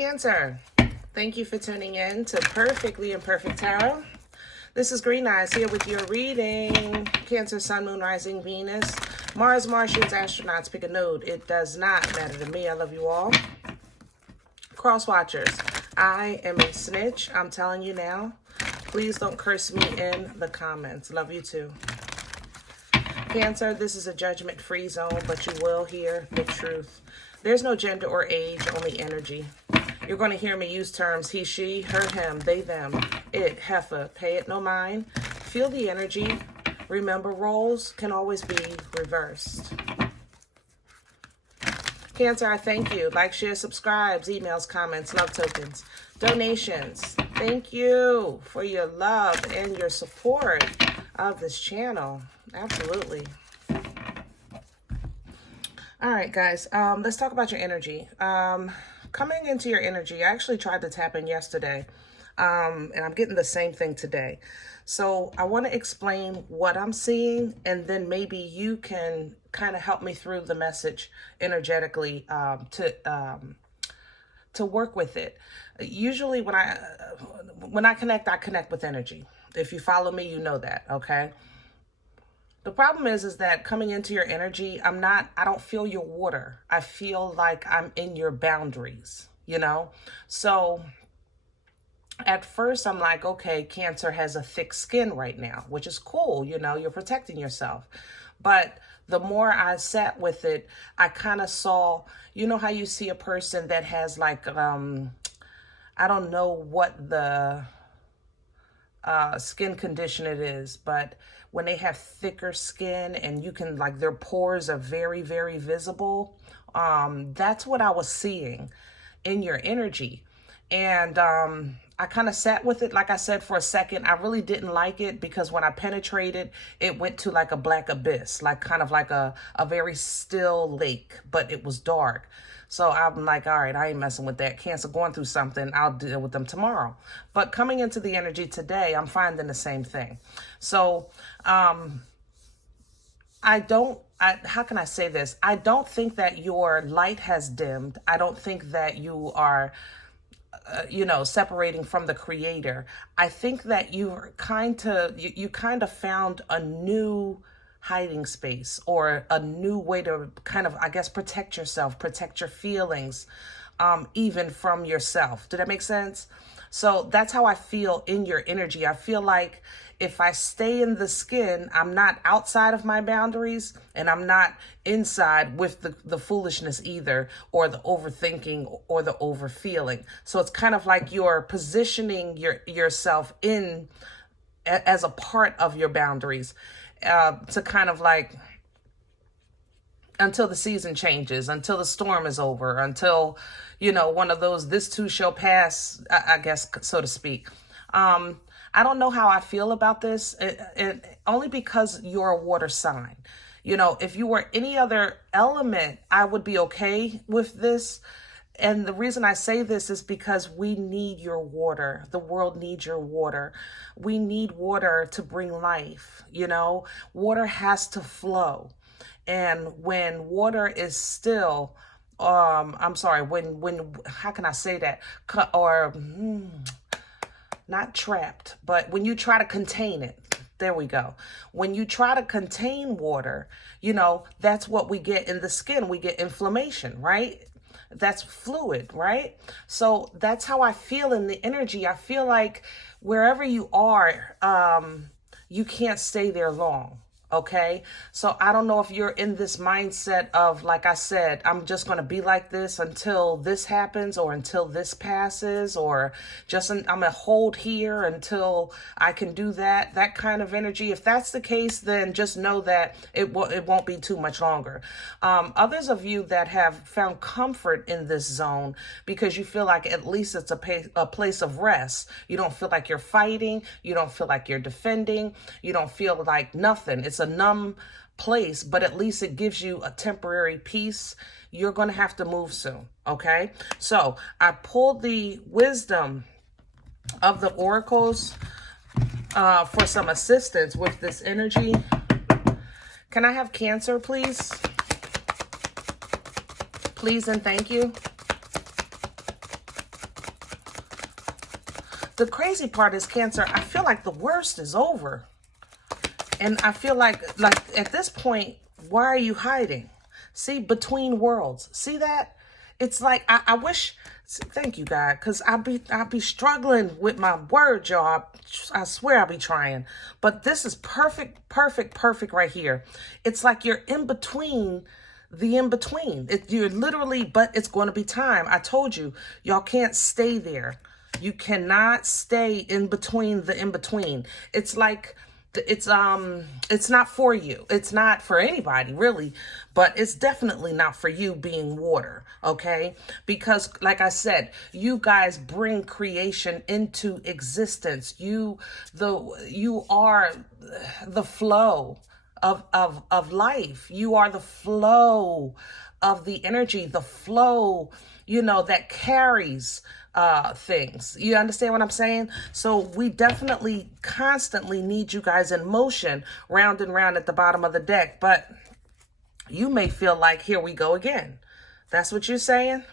Cancer, thank you for tuning in to Perfectly Imperfect Tarot. This is Green Eyes here with your reading. Cancer, Sun, Moon, Rising, Venus, Mars, Martians, astronauts, pick a node. It does not matter to me. I love you all. Cross watchers, I am a snitch. I'm telling you now. Please don't curse me in the comments. Love you too. Cancer, this is a judgment-free zone, but you will hear the truth. There's no gender or age, only energy. You're going to hear me use terms he, she, her, him, they, them, it, heifer, pay it no mind. Feel the energy. Remember, roles can always be reversed. Cancer, I thank you. Like, share, subscribes, emails, comments, love tokens, donations. Thank you for your love and your support of this channel. Absolutely. All right, guys, let's talk about your energy. Coming into your energy, I actually tried to tap in yesterday, and I'm getting the same thing today. So I want to explain what I'm seeing, and then maybe you can kind of help me through the message energetically to work with it. Usually when I connect with energy. If you follow me, you know that, okay? The problem is that coming into your energy, I don't feel your water. I feel like I'm in your boundaries, you know? So at first I'm like, okay, Cancer has a thick skin right now, which is cool. You know, you're protecting yourself. But the more I sat with it, I kind of saw, you know how you see a person that has like, I don't know what the skin condition it is, but when they have thicker skin and you can, like, their pores are very, very visible, that's what I was seeing in your energy. And I kind of sat with it, like I said, for a second. I really didn't like it because when I penetrated, it went to like a black abyss, like kind of like a very still lake, but it was dark. So I'm like, all right, I ain't messing with that. Cancer going through something. I'll deal with them tomorrow. But coming into the energy today, I'm finding the same thing. So how can I say this? I don't think that your light has dimmed. I don't think that you are, separating from the creator. I think that you kind of found a new hiding space or a new way to kind of, I guess, protect yourself, protect your feelings, even from yourself. Did that make sense? So that's how I feel in your energy. I feel like if I stay in the skin, I'm not outside of my boundaries and I'm not inside with the foolishness either, or the overthinking or the overfeeling. So it's kind of like you're positioning yourself in as a part of your boundaries, to kind of like, until the season changes, until the storm is over, until, one of those, this too shall pass, I guess, so to speak. I don't know how I feel about this, only because you're a water sign. If you were any other element, I would be okay with this. And the reason I say this is because we need your water. The world needs your water. We need water to bring life, Water has to flow. And when water is still, when how can I say that? Not trapped, but when you try to contain it, there we go. When you try to contain water, that's what we get in the skin. We get inflammation, right? That's fluid, right? So that's how I feel in the energy. I feel like wherever you are, you can't stay there long. Okay. So I don't know if you're in this mindset of, like I said, I'm just going to be like this until this happens or until this passes, or just I'm going to hold here until I can do that kind of energy. If that's the case, then just know that it won't be too much longer. Others of you that have found comfort in this zone because you feel like at least it's a place of rest. You don't feel like you're fighting. You don't feel like you're defending. You don't feel like nothing. It's a numb place, but at least it gives you a temporary peace. You're going to have to move soon, okay? So I pulled the wisdom of the oracles for some assistance with this energy. Can I have Cancer, please? Please and thank you. the crazy part is, Cancer, I feel like the worst is over. And I feel like at this point, why are you hiding? See, between worlds. See that? It's like, I wish, thank you, God, because I'll be struggling with my words, y'all. I swear I'll be trying. But this is perfect, perfect, perfect right here. It's like you're in between the in-between. You're literally, but it's going to be time. I told you, y'all can't stay there. You cannot stay in between the in-between. It's like, it's not for you. It's not for anybody really, but it's definitely not for you being water, okay? Because like I said, you guys bring creation into existence. You are the flow of life. You are the flow of the energy, the flow, that carries things. You understand what I'm saying? So we definitely constantly need you guys in motion, round and round at the bottom of the deck. But you may feel like, here we go again. That's what you're saying?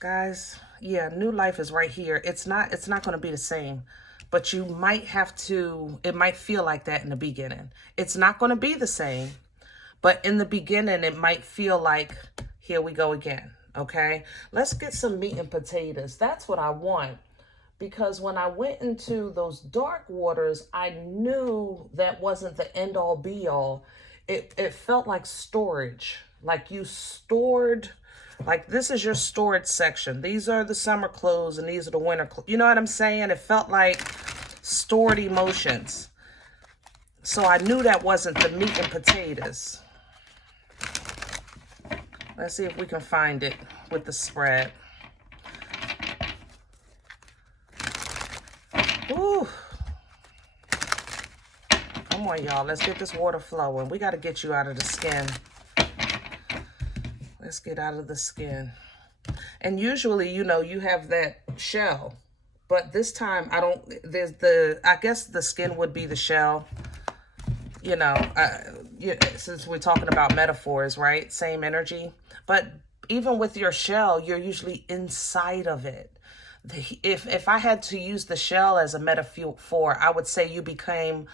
Guys, yeah, new life is right here. It's not going to be the same. But you might have to, it might feel like that in the beginning. It's not going to be the same. But in the beginning, it might feel like, here we go again, okay? Let's get some meat and potatoes. That's what I want. Because when I went into those dark waters, I knew that wasn't the end-all, be-all. It felt like storage. Like you stored, like this is your storage section. These are the summer clothes and these are the winter clothes. You know what I'm saying? It felt like stored emotions. So I knew that wasn't the meat and potatoes. Let's see if we can find it with the spread. Ooh. Come on, y'all. Let's get this water flowing. We got to get you out of the skin. Let's get out of the skin. And usually, you have that shell. But this time, I guess the skin would be the shell. Since we're talking about metaphors, right? Same energy. But even with your shell, you're usually inside of it. If I had to use the shell as a metaphor, I would say you became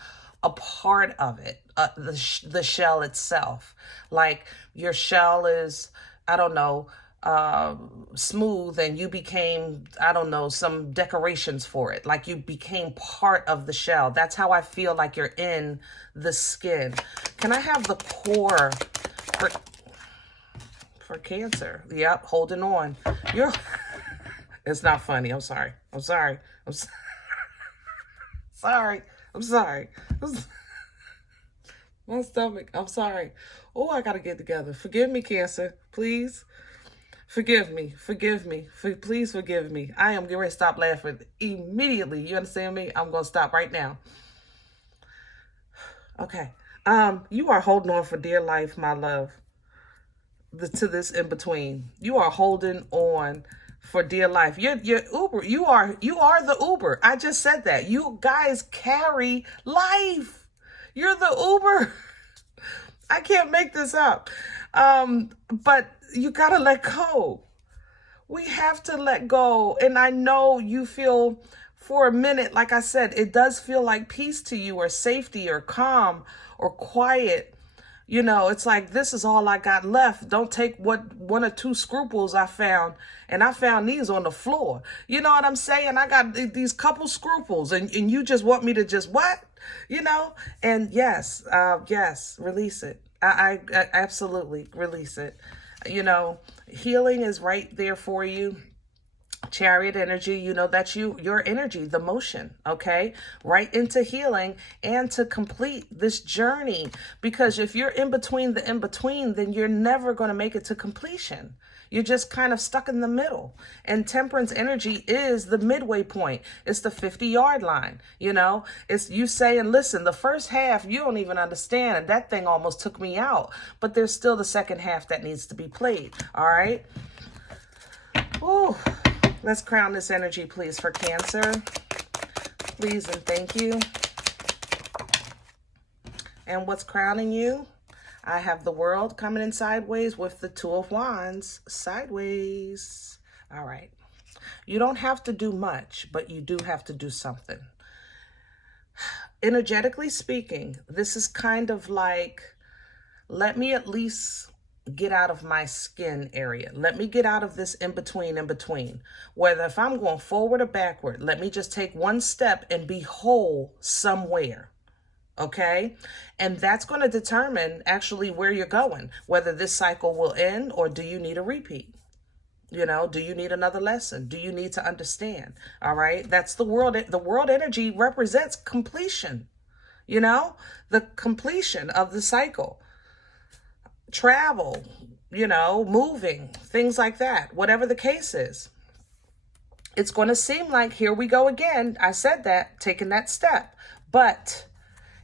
a part of it, the shell itself. Like your shell is, I don't know, smooth, and you became, I don't know, some decorations for it. Like you became part of the shell. That's how I feel like you're in the skin. Can I have the core for Cancer? Yep, holding on. It's not funny. I'm sorry. Sorry. My stomach. I'm sorry. Oh, I gotta get together. Forgive me, Cancer. Please. Forgive me. Please forgive me. I am getting ready to stop laughing immediately. You understand me? I'm going to stop right now. Okay. You are holding on for dear life, my love, to this in between. You are holding on for dear life. You're Uber. You are the Uber. I just said that. You guys carry life. You're the Uber. I can't make this up. But you gotta let go. We have to let go. And I know you feel for a minute, like I said, it does feel like peace to you, or safety, or calm, or quiet. It's like, this is all I got left. Don't take one or two scruples I found. And I found these on the floor. You know what I'm saying? I got these couple scruples, and you just want me to just what? And yes, release it. I absolutely release it. Healing is right there for you. Chariot energy, that's your energy, the motion, okay? Right into healing and to complete this journey. Because if you're in between the in-between, then you're never going to make it to completion. You're just kind of stuck in the middle. And Temperance energy is the midway point. It's the 50-yard line, It's you saying, listen, the first half, you don't even understand. And that thing almost took me out. But there's still the second half that needs to be played, all right? Ooh. Let's crown this energy, please, for Cancer. Please and thank you. And what's crowning you? I have the World coming in sideways with the Two of Wands sideways. All right. You don't have to do much, but you do have to do something. Energetically speaking, this is kind of like, let me at least get out of my skin area. Let me get out of this in between. Whether if I'm going forward or backward, let me just take one step and be whole somewhere. Okay? And that's going to determine actually where you're going, whether this cycle will end or do you need a repeat? You know, do you need another lesson? Do you need to understand? All right? That's the world. The world energy represents completion, you know, the completion of the cycle. Travel, you know, moving, things like that, whatever the case is. It's going to seem like, here we go again. I said that, taking that step, but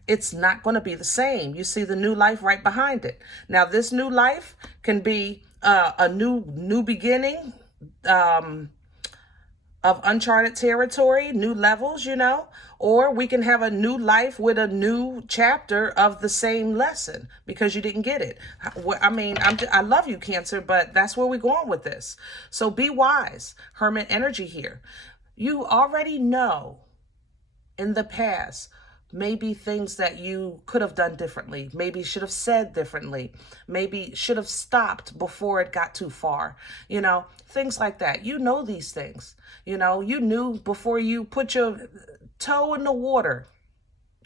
it's not going to be the same. You see the new life right behind it. Now, this new life can be a new beginning of uncharted territory, new levels, you know, or we can have a new life with a new chapter of the same lesson because you didn't get it. I mean, I love you, Cancer, but that's where we're going with this. So be wise. Hermit energy here. You already know in the past maybe things that you could have done differently, maybe should have said differently, maybe should have stopped before it got too far, you know, things like that. You know these things, you know, you knew before you put your toe in the water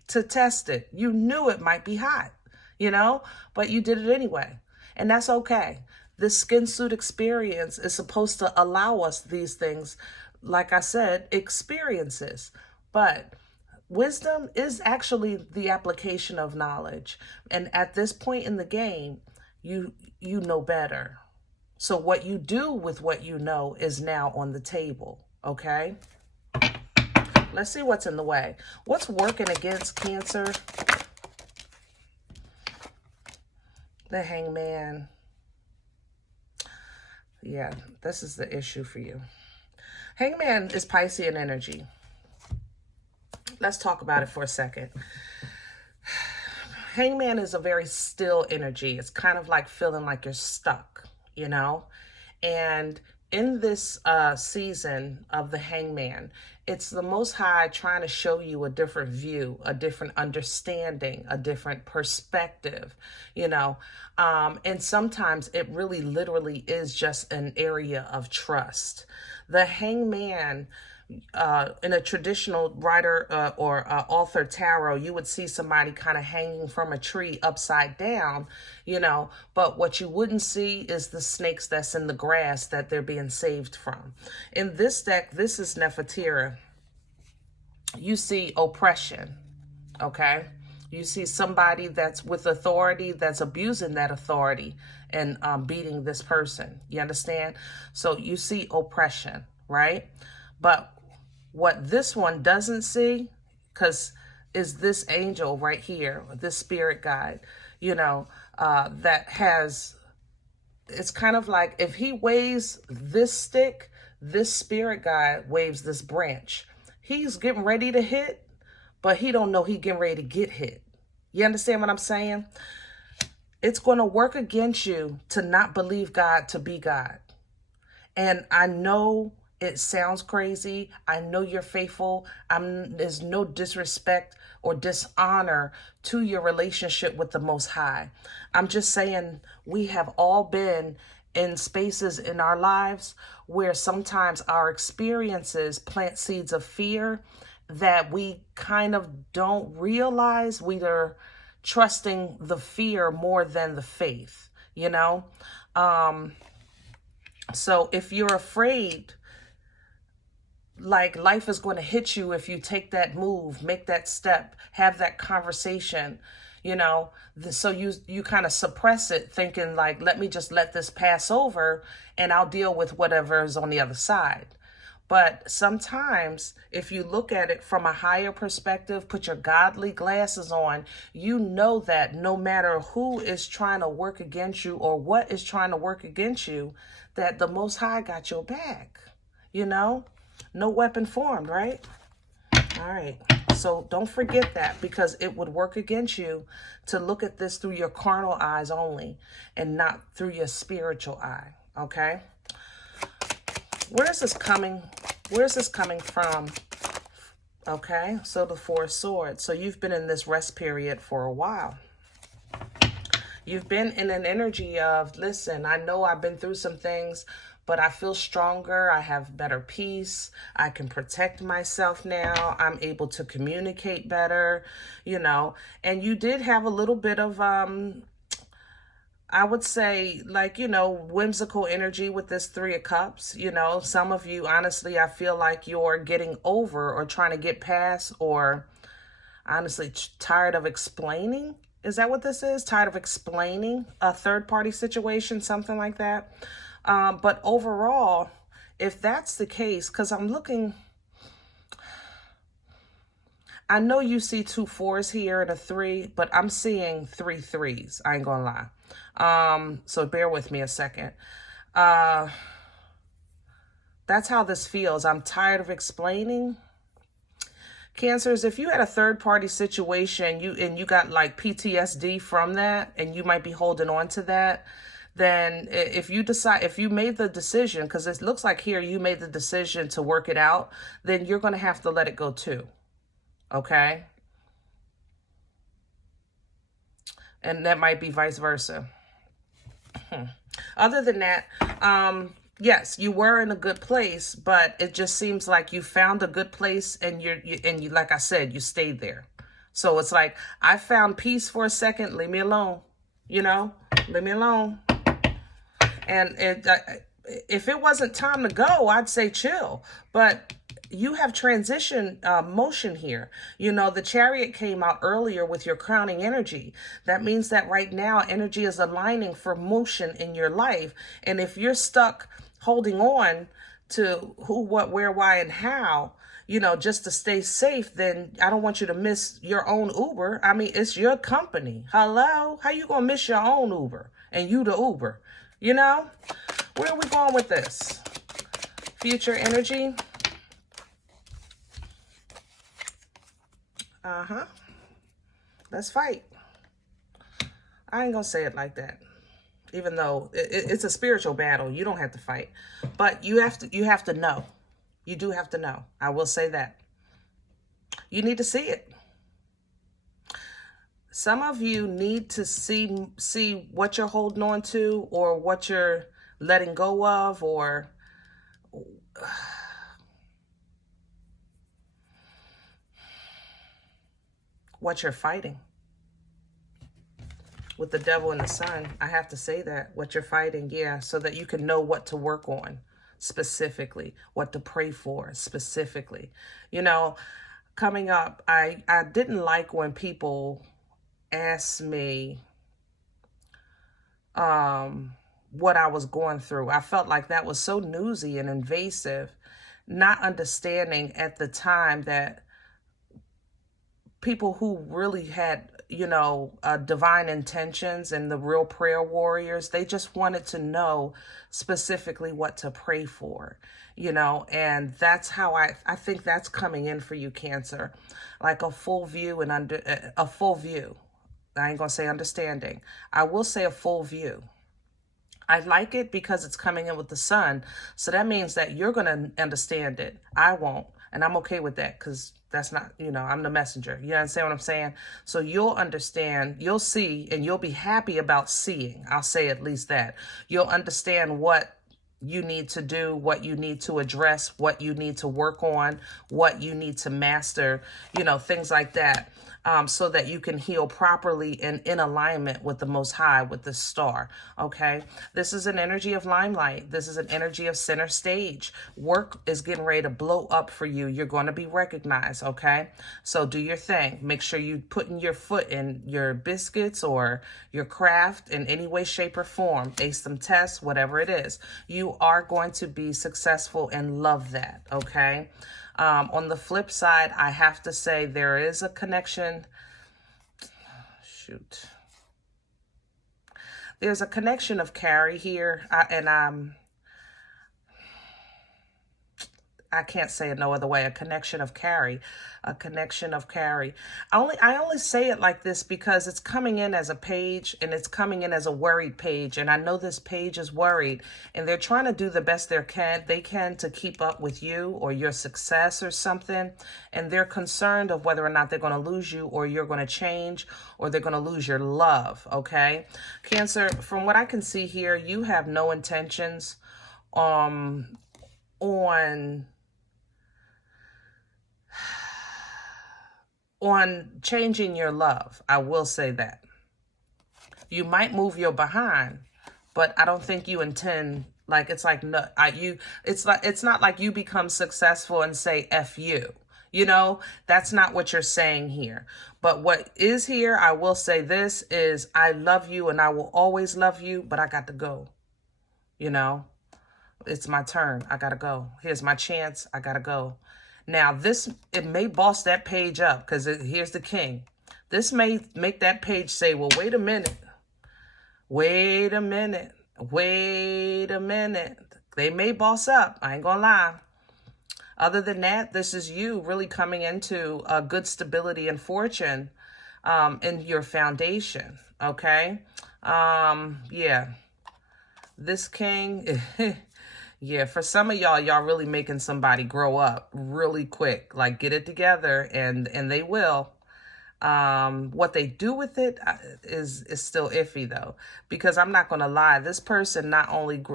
to test it. You knew it might be hot, you know, but you did it anyway. And that's okay. This skin suit experience is supposed to allow us these things, like I said, experiences. But wisdom is actually the application of knowledge. And at this point in the game, you know better. So what you do with what you know is now on the table, okay? Let's see what's in the way. What's working against Cancer? The Hangman. Yeah, this is the issue for you. Hangman is Piscean energy. Let's talk about it for a second. Hangman is a very still energy. It's kind of like feeling like you're stuck, you know? And in this season of the Hangman, it's the Most High trying to show you a different view, a different understanding, a different perspective, you know? And sometimes it really literally is just an area of trust. The Hangman, in a traditional writer or author tarot, you would see somebody kind of hanging from a tree upside down, you know, but what you wouldn't see is the snakes that's in the grass that they're being saved from. In this deck, this is Nefertira. You see oppression, okay? You see somebody that's with authority that's abusing that authority and beating this person. You understand? So you see oppression, right? But what this one doesn't see, because is this angel right here, this spirit guide, you know, that has, it's kind of like if he waves this stick, this spirit guide waves this branch. He's getting ready to hit, but he don't know he getting ready to get hit. You understand what I'm saying? It's going to work against you to not believe God to be God. And I know it sounds crazy. I know you're faithful. There's no disrespect or dishonor to your relationship with the Most High. I'm just saying we have all been in spaces in our lives where sometimes our experiences plant seeds of fear that we kind of don't realize we are trusting the fear more than the faith, you know? So if you're afraid, like life is going to hit you if you take that move, make that step, have that conversation, you know, so you kind of suppress it thinking like, let me just let this pass over and I'll deal with whatever is on the other side. But sometimes if you look at it from a higher perspective, put your godly glasses on, you know that no matter who is trying to work against you or what is trying to work against you, that the Most High got your back, you know? No weapon formed, right? All right. So don't forget that, because it would work against you to look at this through your carnal eyes only and not through your spiritual eye, okay? Where is this coming? Where is this coming from? Okay, so the Four of Swords. So you've been in this rest period for a while. You've been in an energy of, listen, I know I've been through some things, but I feel stronger. I have better peace. I can protect myself now. I'm able to communicate better, you know. And you did have a little bit of, I would say, like, you know, whimsical energy with this Three of Cups. You know, some of you, honestly, I feel like you're getting over or trying to get past, or honestly tired of explaining. Is that what this is? Tired of explaining a third-party situation, something like that. But overall, if that's the case, because I'm looking, I know you see 2 4s here and a 3, but I'm seeing 3 3s. I ain't gonna lie. So bear with me a second. That's how this feels. I'm tired of explaining. Cancers, if you had a third-party situation, you got like PTSD from that, and you might be holding on to that, then if you made the decision, because it looks like here you made the decision to work it out, then you're going to have to let it go too. Okay? And that might be vice versa. Other than that, yes, you were in a good place, but it just seems like you found a good place, and you, like I said, you stayed there. So it's like, I found peace for a second, leave me alone, you know, leave me alone. And if it wasn't time to go, I'd say chill, but you have transition motion here. You know, the Chariot came out earlier with your crowning energy. That means that right now energy is aligning for motion in your life. And if you're stuck holding on to who, what, where, why, and how, you know, just to stay safe, then I don't want you to miss your own Uber. I mean, it's your company. Hello? How you gonna miss your own Uber and you the Uber? You know? Where are we going with this? Future energy. Let's fight. I ain't gonna say it like that, even though it's a spiritual battle. You don't have to fight, but you have to know. You do have to know. I will say that. You need to see it. Some of you need to see what you're holding on to, or what you're letting go of, or what you're fighting. With the Devil and the Sun, I have to say that. What you're fighting, yeah, so that you can know what to work on specifically, what to pray for specifically. You know, coming up, I didn't like when people asked me what I was going through. I felt like that was so newsy and invasive, not understanding at the time that people who really had, you know, divine intentions and the real prayer warriors, they just wanted to know specifically what to pray for, you know, and that's how I think that's coming in for you, Cancer, like a full view and a full view. I ain't gonna say understanding. I will say a full view. I like it because it's coming in with the Sun. So that means that you're going to understand it. I won't. And I'm okay with that, because that's not, you know, I'm the messenger. You understand what I'm saying? So you'll understand, you'll see, and you'll be happy about seeing. I'll say at least that. You'll understand what you need to do, what you need to address, what you need to work on, what you need to master, you know, things like that. So that you can heal properly and in alignment with the Most High, with the star, okay? This is an energy of limelight. This is an energy of center stage. Work is getting ready to blow up for you. You're going to be recognized, okay? So do your thing. Make sure you putting your foot in your biscuits or your craft in any way, shape, or form. Ace some tests, whatever it is. You are going to be successful and love that, okay? On the flip side, I have to say there is a connection. Shoot. There's a connection of carry here, and I can't say it no other way. A connection of carry, a connection of carry. I only say it like this because it's coming in as a page, and it's coming in as a worried page. And I know this page is worried, and they're trying to do the best they can to keep up with you or your success or something. And they're concerned of whether or not they're going to lose you, or you're going to change, or they're going to lose your love. Okay. Cancer, from what I can see here, you have no intentions on changing your love. I will say that. You might move your behind, but I don't think you intend, like, it's like, no, it's not like you become successful and say F you. You know, that's not what you're saying here. But what is here, I will say this, is I love you and I will always love you, but I got to go. You know, it's my turn. I got to go. Here's my chance. I got to go. Now, it may boss that page up, because here's the king. This may make that page say, well, wait a minute. Wait a minute. Wait a minute. They may boss up. I ain't gonna lie. Other than that, this is you really coming into a good stability and fortune in your foundation. Okay? Yeah. This king... Yeah, for some of y'all really making somebody grow up really quick. Like, get it together, and they will. What they do with it is still iffy, though, because I'm not going to lie. This person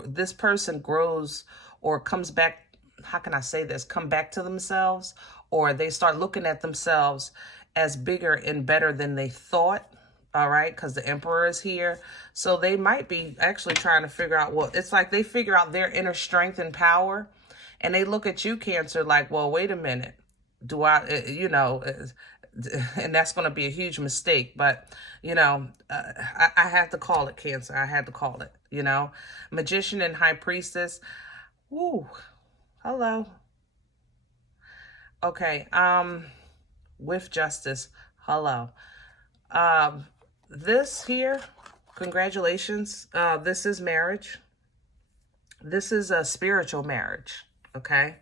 this person grows or comes back. How can I say this? Come back to themselves, or they start looking at themselves as bigger and better than they thought. All right, because the Emperor is here. So they might be actually trying to figure out, well, it's like they figure out their inner strength and power, and they look at you, Cancer, like, well, wait a minute. Do I, you know, and that's going to be a huge mistake. But, you know, I had to call it, Cancer. I had to call it, you know. Magician and High Priestess. Woo. Hello. Okay. With Justice. Hello. This here, congratulations. This is marriage. This is a spiritual marriage, okay?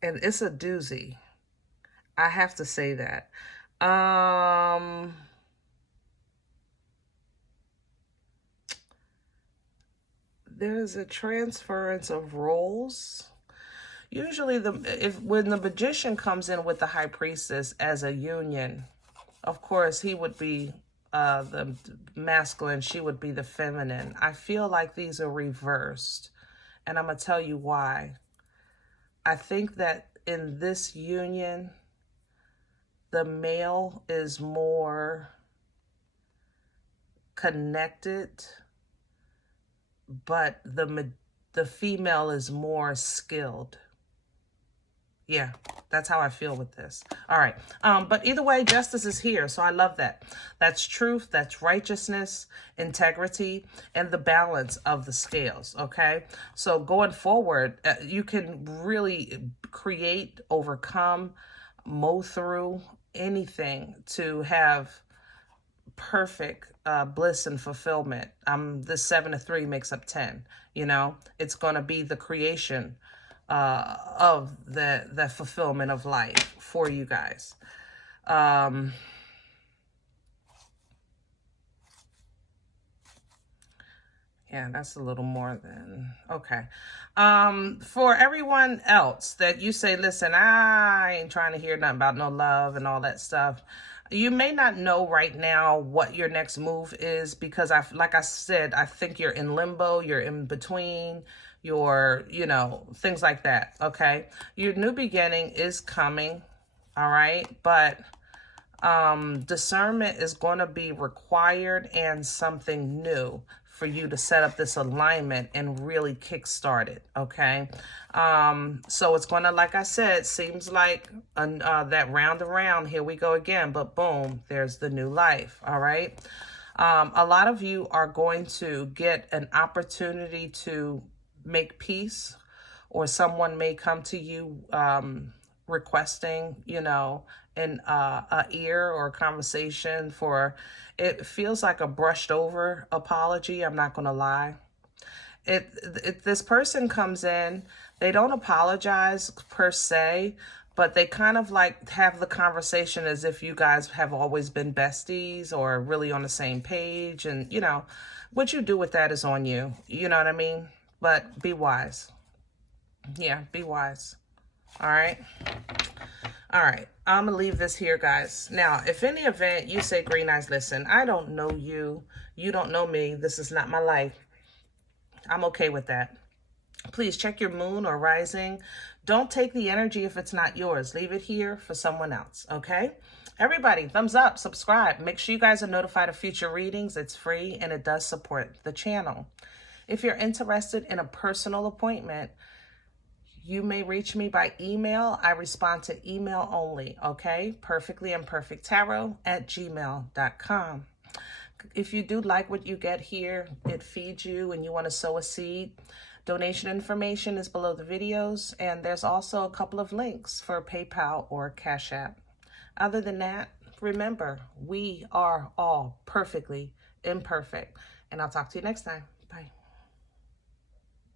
And it's a doozy. I have to say that. There's a transference of roles. Usually when the Magician comes in with the High Priestess as a union, of course, he would be the masculine, she would be the feminine. I feel like these are reversed, and I'm going to tell you why. I think that in this union, the male is more connected, but the female is more skilled. Yeah, that's how I feel with this. All right. But either way, justice is here. So I love that. That's truth. That's righteousness, integrity, and the balance of the scales. Okay. So going forward, you can really create, overcome, mow through anything to have perfect bliss and fulfillment. This 7 to 3 makes up 10. You know, it's going to be the creation of the fulfillment of life for you guys. Yeah, that's a little more than okay. For everyone else that you say, listen, I ain't trying to hear nothing about no love and all that stuff. You may not know right now what your next move is, because like I said, I think you're in limbo, you're in between, your, you know, things like that. Okay. Your new beginning is coming. All right. But discernment is going to be required, and something new for you to set up this alignment and really kickstart it. Okay. So it's going to, like I said, seems like that round around, here we go again, but boom, there's the new life. All right. A lot of you are going to get an opportunity to make peace, or someone may come to you requesting, you know, an ear or conversation for, it feels like a brushed over apology. I'm not going to lie. This person comes in, they don't apologize per se, but they kind of like have the conversation as if you guys have always been besties or really on the same page. And, you know, what you do with that is on you. You know what I mean? But be wise. Yeah, be wise. All right. All right. I'm going to leave this here, guys. Now, if in the event you say, Green Eyes, listen, I don't know you. You don't know me. This is not my life. I'm okay with that. Please check your moon or rising. Don't take the energy if it's not yours. Leave it here for someone else, okay? Everybody, thumbs up, subscribe. Make sure you guys are notified of future readings. It's free and it does support the channel. If you're interested in a personal appointment, you may reach me by email. I respond to email only, okay? Perfectlyimperfecttarot@gmail.com. If you do like what you get here, it feeds you and you want to sow a seed, donation information is below the videos, and there's also a couple of links for PayPal or Cash App. Other than that, remember, we are all perfectly imperfect, and I'll talk to you next time. Bye.